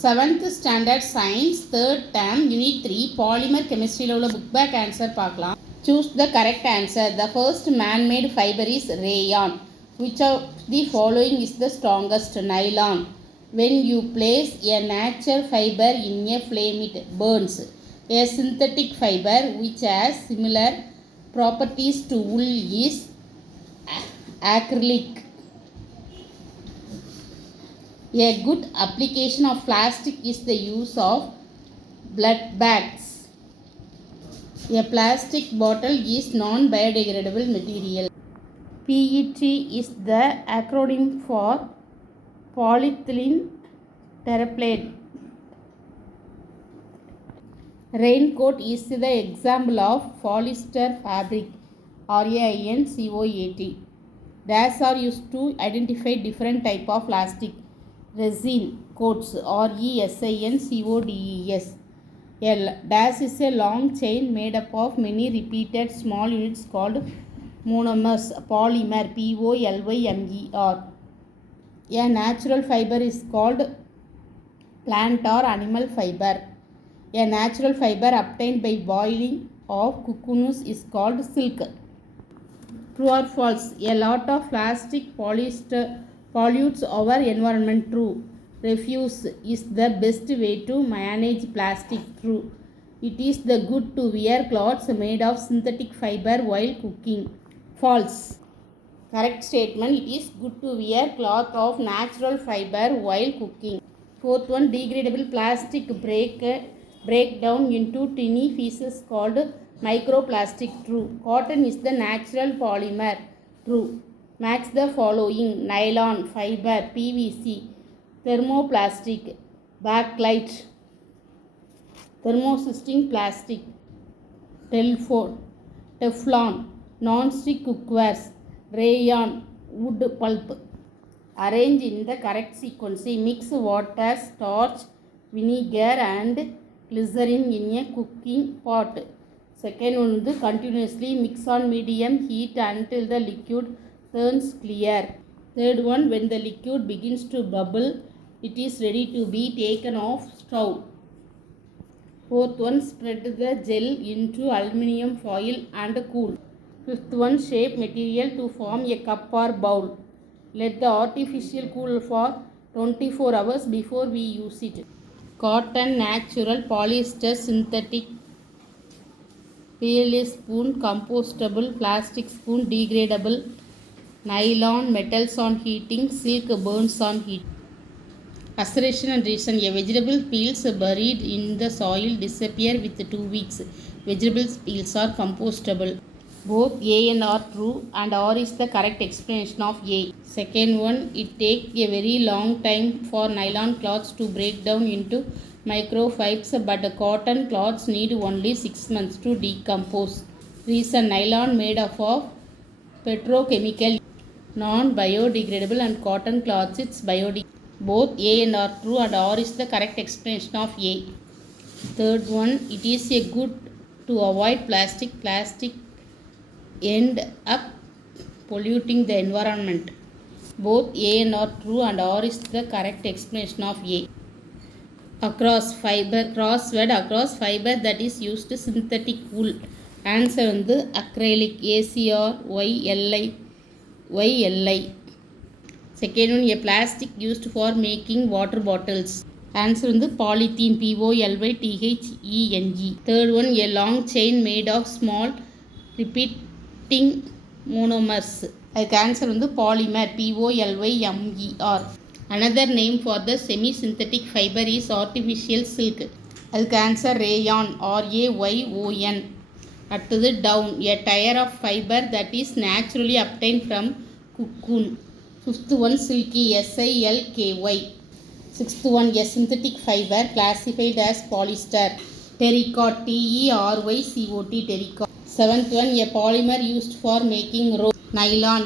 7th standard science 3rd term unit 3 polymer chemistry ல உள்ள book back answer பார்க்கலாம். Choose the correct answer. The first man-made fiber is rayon. Which of the following is the strongest? Nylon. When you place a natural fiber in a flame, it burns. A synthetic fiber which has similar properties to wool is acrylic. A good application of plastic is the use of blood bags. A plastic bottle is non-biodegradable material. PET is the acronym for polyethylene terephthalate. Raincoat is the example of polyester fabric. RAINCOAT. Dash are used to identify different type of plastic. Resin coats RESINCODES. A dash is a long chain made up of many repeated small units called monomers. Polymer POLYMER. A natural fiber is called plant or animal fiber. A natural fiber obtained by boiling of cocoons is called silk. True or false? A lot of plastic pollutes our environment. True. Refuse is the best way to manage plastic. True. It is the good to wear clothes made of synthetic fiber while cooking. False. Correct statement. It is good to wear cloth of natural fiber while cooking. Fourth one, degradable plastic break down into tiny pieces called microplastic. True. Cotton is the natural polymer. True. Match the following: nylon fiber, PVC, thermoplastic, bakelite, thermosystem plastic, Teflon, non-stick cookwares, rayon, wood pulp. Arrange in the correct sequence. Mix water, starch, vinegar and glycerin in a cooking pot. Second one is continuously mix on medium heat until the liquid turns clear. Third one, when the liquid begins to bubble, it is ready to be taken off stove. Fourth one, spread the gel into aluminum foil and cool. Fifth one, shape material to form a cup or bowl. Let the artificial cool for 24 hours before we use it. Cotton, natural, polyester, synthetic, PLA spoon, compostable, plastic spoon, degradable, nylon, metals on heating, silk burns on heat. Assertion and reason. A vegetable peels buried in the soil disappear with 2 weeks. Vegetable peels are compostable. Both A and R true, and R is the correct explanation of A. Second one, it takes a very long time for nylon cloths to break down into microfibers, but cotton cloths need only 6 months to decompose. Reason, nylon made up of petrochemical, non-biodegradable, and cotton cloths it's biodegradable. Both A and R true, and R is the correct explanation of A. Third one, it is a good to avoid plastic end up polluting the environment. Both A and R true, and R is the correct explanation of A. Across fiber, crossword, across fiber that is used synthetic wool. Answer வந்து acrylic, ACRYLI. Second one, a plastic used for making water bottles. Answer வந்து polythene, POLYTHENE. Third one, a long chain made of small repeating monomers. அதுக்கு answer வந்து polymer, POLYMER. Another name for the semi-synthetic fiber is artificial silk. அதுக்கு answer rayon, RAYON. அடுத்தது down, a tier of fiber that is naturally obtained from cocoon. Fifth one, silky, SILKY. Sixth one, a synthetic fiber classified as polyester. Terrycot, TERYCOT, terrycot. Seventh one, a polymer used for making rope. Nylon,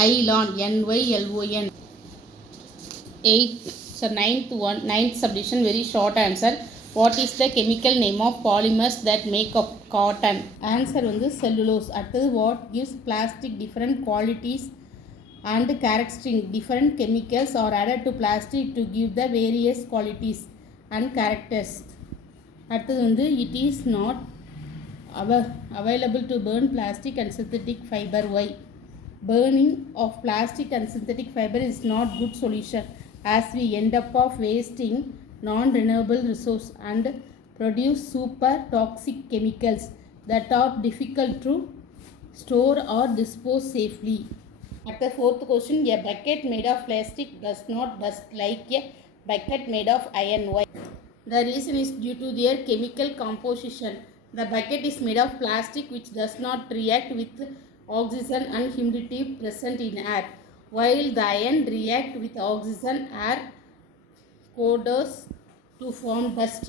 NYLON. Ninth subdivision, very short answer. What is the chemical name of polymers that make up cotton? Answer வந்து cellulose. அடுத்தது what gives plastic different qualities and characteristic different chemicals are added to plastic to give the various qualities and characters. அடுத்தது வந்து it is not available to burn plastic and synthetic fiber. Why? Burning of plastic and synthetic fiber is not good solution as we end up of wasting non-renewable resource and produce super toxic chemicals that are difficult to store or dispose safely. At the fourth question, a bucket made of plastic does not dust like a bucket made of iron. Why? The reason is due to their chemical composition. The bucket is made of plastic which does not react with oxygen and humidity present in air, while the iron react with oxygen air odors to form dust.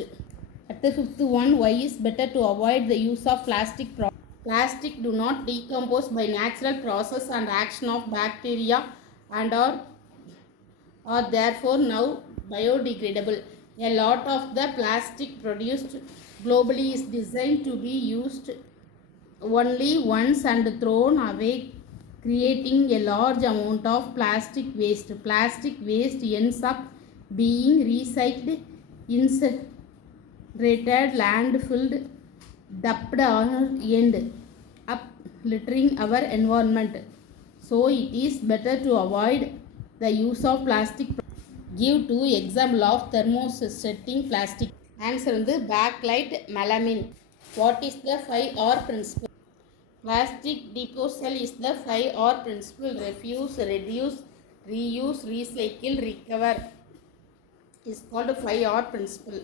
At the fifth one, why is better to avoid the use of plastic products? Plastic do not decompose by natural process and action of bacteria and are therefore now biodegradable. A lot of the plastic produced globally is designed to be used only once and thrown away, creating a large amount of plastic waste. Plastic waste ends up being recycled, incinerated, landfilled, dumped or end up littering our environment. So it is better to avoid the use of plastic. Give 2 example of thermosetting plastic. Answer வந்து backlight melamine. What is the 5R principle? Plastic disposal is the 5R principle. Refuse, reduce, reuse, recycle, recover is called 5R principle.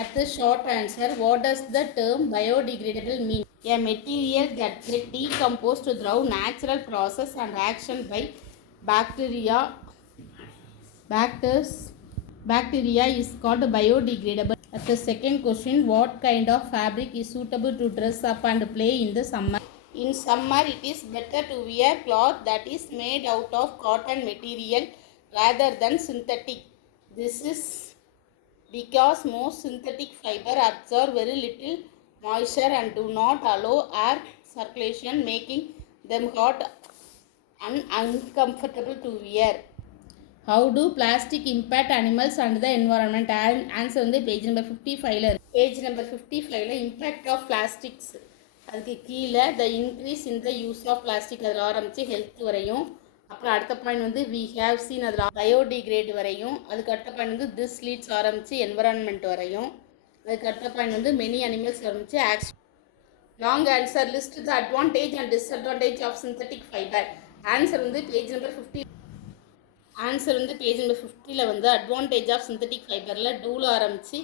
At the short answer, what does the term biodegradable mean? A material that gets decomposed through natural process and action by bacteria is called biodegradable. At the second question, what kind of fabric is suitable to dress up and play in the summer? In summer, it is better to wear cloth that is made out of cotton material rather than synthetic. This is because most synthetic fiber absorb very little moisture and do not allow air circulation, making them hot and uncomfortable to wear. How do plastic impact animals and the environment? Answer வந்து page number 55ல page number 55ல impact of plastics, அதுக்கு கீழே the increase in the use of plastic அதில் ஆரம்பித்து health வரையும், அப்புறம் அடுத்த பாயிண்ட் வந்து வி ஹேவ் சீன் அதில் பயோடிகிரேட் வரையும், அதுக்கு அடுத்த பாயிண்ட் வந்து திஸ் லீட்ஸ் ஆரம்பித்து என்வரான்மெண்ட் வரையும், அதுக்கு அடுத்த பாயிண்ட் வந்து மெனி அனிமல்ஸ் ஆரம்பித்து action. Long answer list the advantage and disadvantage of synthetic fibre. Answer வந்து பேஜ் நம்பர் 50. ஆன்சர் வந்து பேஜ் நம்பர் 50ல் வந்து அட்வான்டேஜ் ஆஃப் சிந்தட்டிக் ஃபைபரில் டூவில் ஆரம்பித்து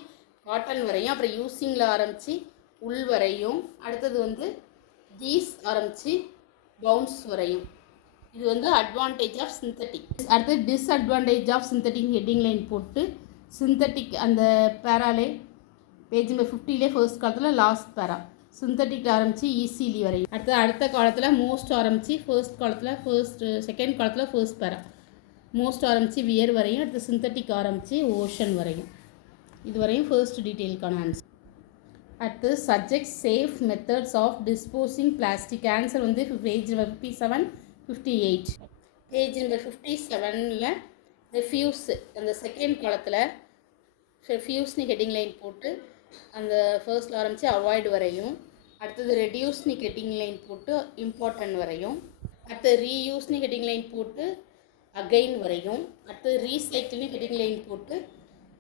காட்டன் வரையும், அப்புறம் யூஸிங்கில் ஆரம்பித்து உள் வரையும், அடுத்தது வந்து தீஸ் ஆரம்பித்து பவுன்ஸ் வரையும். இது வந்து அட்வான்டேஜ் ஆஃப் சிந்தட்டிக். அடுத்தது disadvantage of synthetic heading line போட்டு சிந்தட்டிக் அந்த பேராலே பேஜ் நம்பர் 50லே ஃபர்ஸ்ட் காலத்தில் லாஸ்ட் பேரா சிந்தட்டிக் ஆரம்பித்து ஈஸிலி வரையும். அடுத்த காலத்தில் மோஸ்ட் ஆரம்பித்து ஃபர்ஸ்ட் காலத்தில் செகண்ட் காலத்தில் ஃபர்ஸ்ட் பேரா மோஸ்ட் ஆரம்பித்து வியர் வரையும், அடுத்து சிந்தட்டிக் ஆரம்பித்து ஓஷன் வரையும். இது வரையும் ஃபர்ஸ்ட் டீட்டெயிலுக்கான ஆன்சர். அடுத்து subject safe methods of disposing plastic. Answer வந்து பேஜ் நம்பர் 57, 58. பேஜ் நம்பர் 57ல் ரெஃப்யூஸ் அந்த செகண்ட் காலத்தில் ரெஃப்யூஸ்னு ஹெட்டிங் லைன் போட்டு அந்த ஃபர்ஸ்ட்டில் ஆரம்பித்து அவாய்டு வரையும், அடுத்தது ரெடியூஸ்னு ஹெட்டிங் லைன் போட்டு இம்பார்ட்டன்ட் வரையும், அடுத்தது ரீயூஸ்னு ஹெட்டிங் லைன் போட்டு அகைன் வரையும், அடுத்தது ரீசைக்கிள்னு ஹெட்டிங் லைன் போட்டு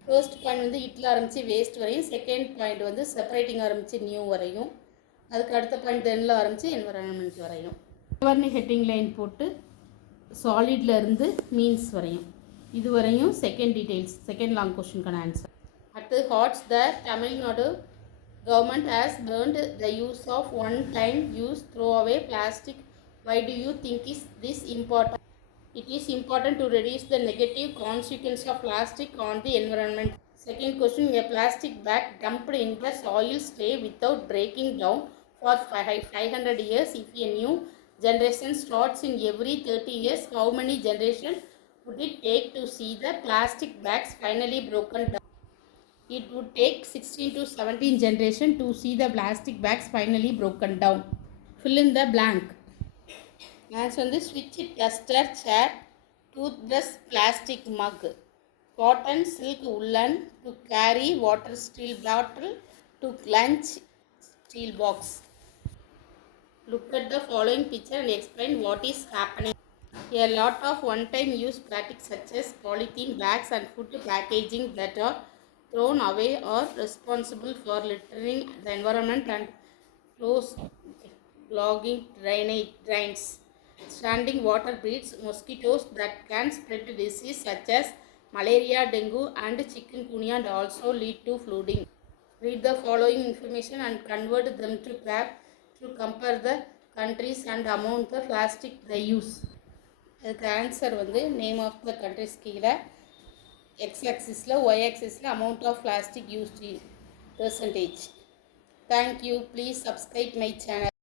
ஃபர்ஸ்ட் பாயிண்ட் வந்து இட்டில் ஆரம்பித்து வேஸ்ட் வரையும், செகண்ட் பாயிண்ட் வந்து செப்பரேட்டிங் ஆரம்பித்து நியூ வரையும், அதுக்கு அடுத்த பாயிண்ட் தென்னில் ஆரம்பித்து என்வரான்மெண்ட் வரையும். எவர்னு ஹெட்டிங் லைன் போட்டு சாலிட்ல இருந்து மீன்ஸ் வரையும். இது வரையும் செகண்ட் டீட்டெயில்ஸ், செகண்ட் லாங் கொஸ்டினுக்கான ஆன்சர். அடுத்து hats the Tamil Nadu government has banned the use of one time use throw away plastic. Why do you think is this important? It is important to reduce the negative consequence of plastic on the environment. Second question, a plastic bag dumped in the soil stay without breaking down for 500 years. If a new generation starts in every 30 years, how many generations would it take to see the plastic bags finally broken down? It would take 16 to 17 generations to see the plastic bags finally broken down. Fill in the blank. Answer வந்து switch, duster, chair, toothbrush plastic mug, cotton silk woolen to carry water steel bottle to lunch steel box. Look at the following picture and explain what is happening. A lot of one-time use plastics such as polythene bags and food packaging that are thrown away are responsible for littering the environment and clogging drains. Standing water breeds mosquitoes that can spread disease such as malaria, dengue and chikungunya and also lead to flooding. Read the following information and convert them to graph to compare the countries and amount the plastic they use. அதுக்கு answer வந்து name of the countries கீழே X ஆக்சிஸில் Y ஆக்சிஸில் amount of plastic used percentage. Thank you. Please subscribe my channel.